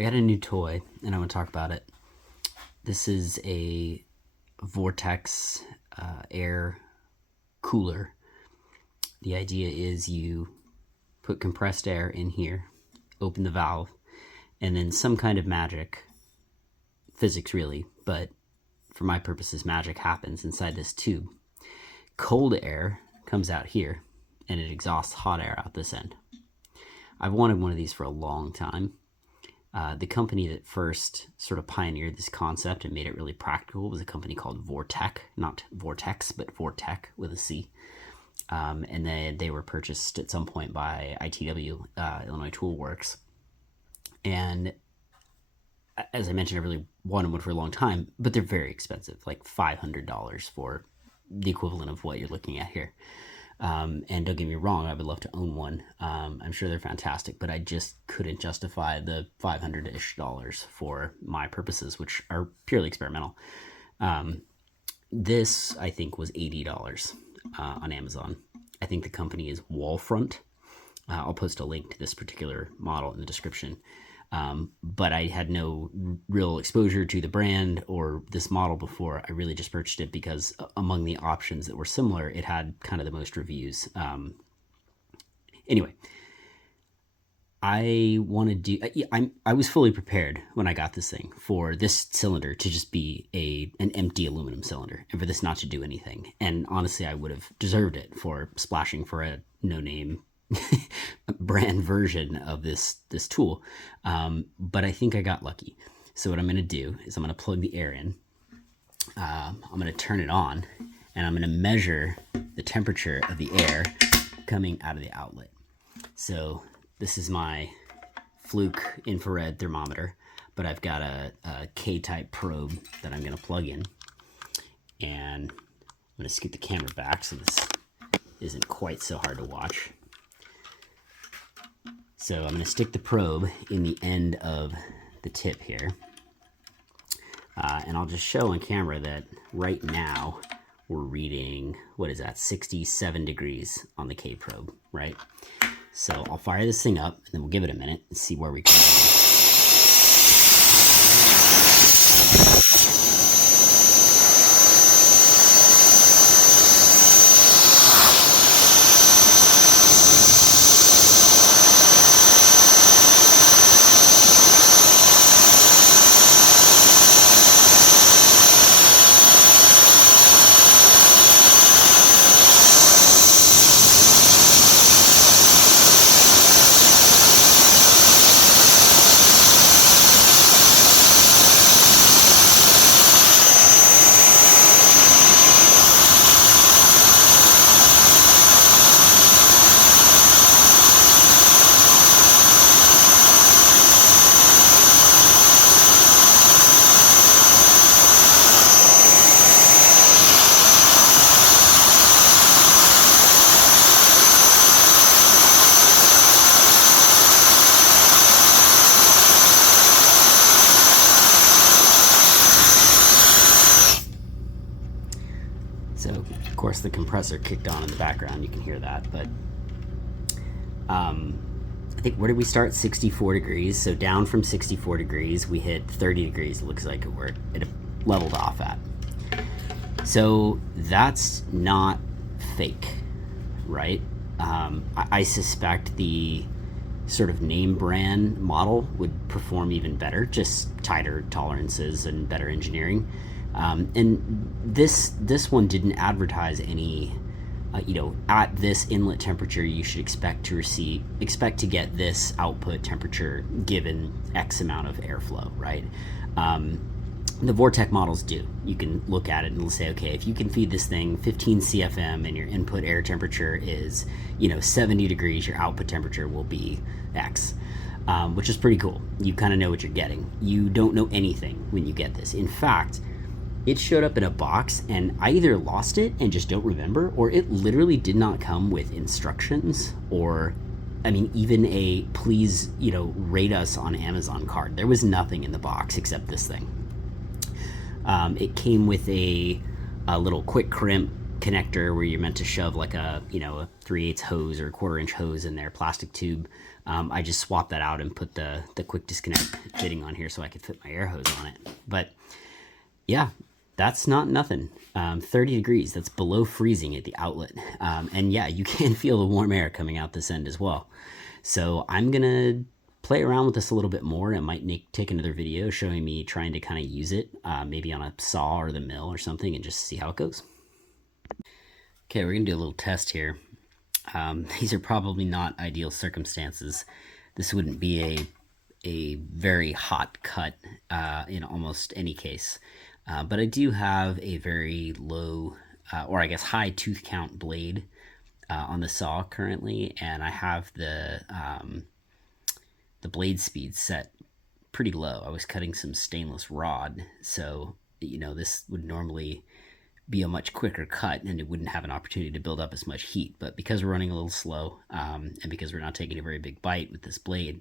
I got a new toy and I want to talk about it. This is a Vortex air cooler. The idea is you put compressed air in here, open the valve, and then some kind of magic, physics really, but for my purposes, magic happens inside this tube. Cold air comes out here and it exhausts hot air out this end. I've wanted one of these for a long time. The company that first sort of pioneered this concept and made it really practical was a company called Vortex, not Vortex, but Vortex with a C. And they were purchased at some point by ITW, Illinois Tool Works. And as I mentioned, I really wanted one for a long time, but they're very expensive, like $500 for the equivalent of what you're looking at here. And don't get me wrong, I would love to own one. I'm sure they're fantastic, but I just couldn't justify the $500-ish for my purposes, which are purely experimental. This, I think, was $80 on Amazon. I think the company is Wallfront. I'll post a link to this particular model in the description. But I had no real exposure to the brand or this model before. I really just purchased it because among the options that were similar, it had kind of the most reviews. Anyway, I was fully prepared when I got this thing for this cylinder to just be an empty aluminum cylinder and for this not to do anything. And honestly, I would have deserved it for splashing for a no-name brand version of this tool, but I think I got lucky. So what I'm going to do is I'm going to plug the air in, I'm going to turn it on, and I'm going to measure the temperature of the air coming out of the outlet. So this is my Fluke infrared thermometer, but I've got a K-type probe that I'm going to plug in, and I'm going to scoot the camera back so this isn't quite so hard to watch. So I'm going to stick the probe in the end of the tip here. And I'll just show on camera that right now we're reading, 67 degrees on the K probe, right? So I'll fire this thing up and then we'll give it a minute and see where we can go. So, of course, the compressor kicked on in the background. You can hear that. But I think, where did we start? 64 degrees. So down from 64 degrees, we hit 30 degrees. It looks like it leveled off at. So that's not fake, right? I suspect the sort of name brand model would perform even better, just tighter tolerances and better engineering. And this one didn't advertise any, at this inlet temperature, you should expect to get this output temperature given X amount of airflow, right? The Vortex models do. You can look at it and say, okay, if you can feed this thing 15 CFM and your input air temperature is, 70 degrees, your output temperature will be X. Which is pretty cool. You kind of know what you're getting. You don't know anything when you get this. In fact, it showed up in a box and I either lost it and just don't remember, or it literally did not come with instructions or, even a please, rate us on Amazon card. There was nothing in the box except this thing. It came with a little quick crimp connector where you're meant to shove like a 3/8 hose or a 1/4 inch hose in there, plastic tube. I just swapped that out and put the quick disconnect fitting on here so I could fit my air hose on it. But yeah, that's not nothing. 30 degrees, that's below freezing at the outlet. And yeah, you can feel the warm air coming out this end as well. So I'm gonna play around with this a little bit more. It might take another video showing me trying to kind of use it, maybe on a saw or the mill or something, and just see how it goes. Okay, we're gonna do a little test here. These are probably not ideal circumstances. This wouldn't be a very hot cut in almost any case. But I do have a very low, or I guess high tooth count blade on the saw currently, and I have the blade speed set pretty low. I was cutting some stainless rod, so this would normally be a much quicker cut and it wouldn't have an opportunity to build up as much heat. But because we're running a little slow, and because we're not taking a very big bite with this blade,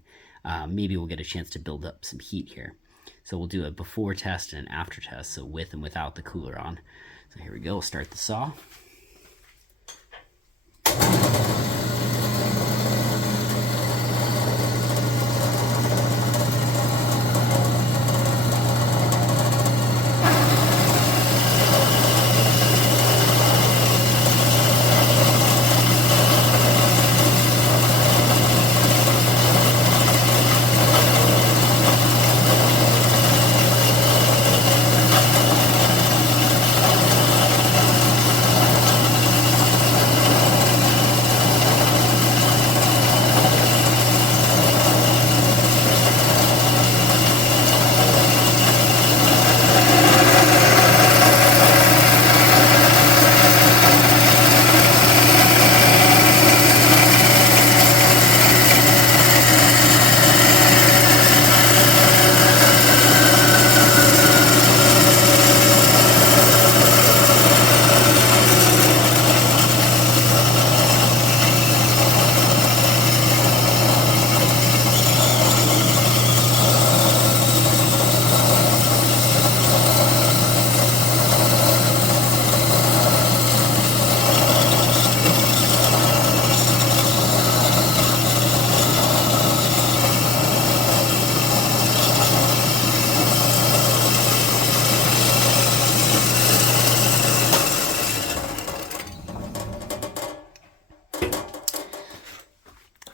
maybe we'll get a chance to build up some heat here. So we'll do a before test and an after test, so with and without the cooler on. So here we go, we'll start the saw.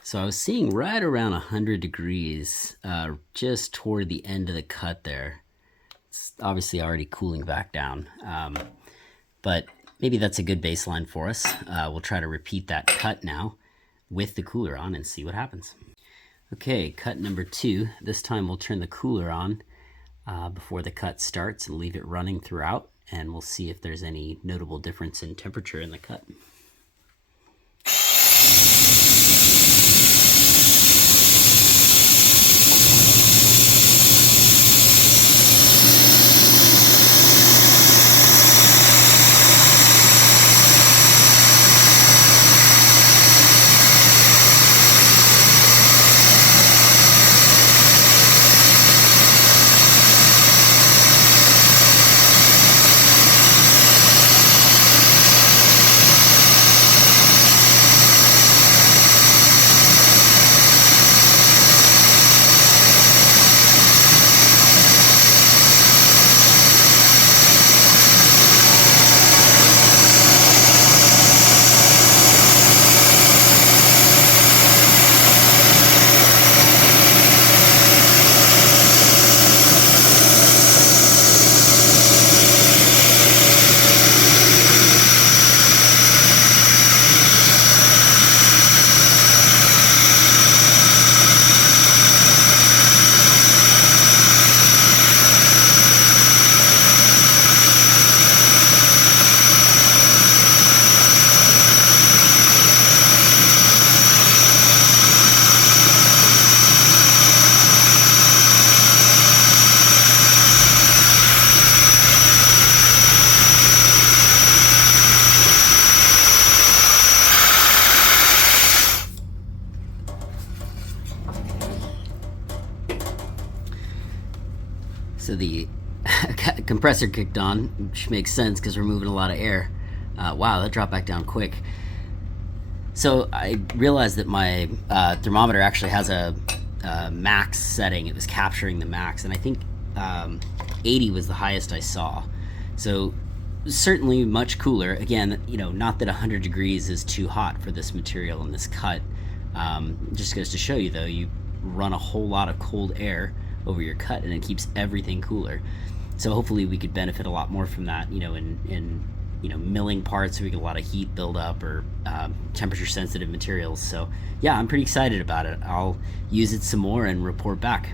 So I was seeing right around 100 degrees, just toward the end of the cut there. It's obviously already cooling back down, but maybe that's a good baseline for us. We'll try to repeat that cut now with the cooler on and see what happens. Okay, cut number 2. This time we'll turn the cooler on before the cut starts and leave it running throughout, and we'll see if there's any notable difference in temperature in the cut. So the compressor kicked on, which makes sense because we're moving a lot of air. Wow, that dropped back down quick. So I realized that my thermometer actually has a max setting. It was capturing the max, and I think 80 was the highest I saw. So certainly much cooler. Again, not that 100 degrees is too hot for this material and this cut. Just goes to show you, though, you run a whole lot of cold air over your cut, and it keeps everything cooler. So hopefully we could benefit a lot more from that, in milling parts, so we get a lot of heat buildup, or temperature sensitive materials. So yeah, I'm pretty excited about it. I'll use it some more and report back.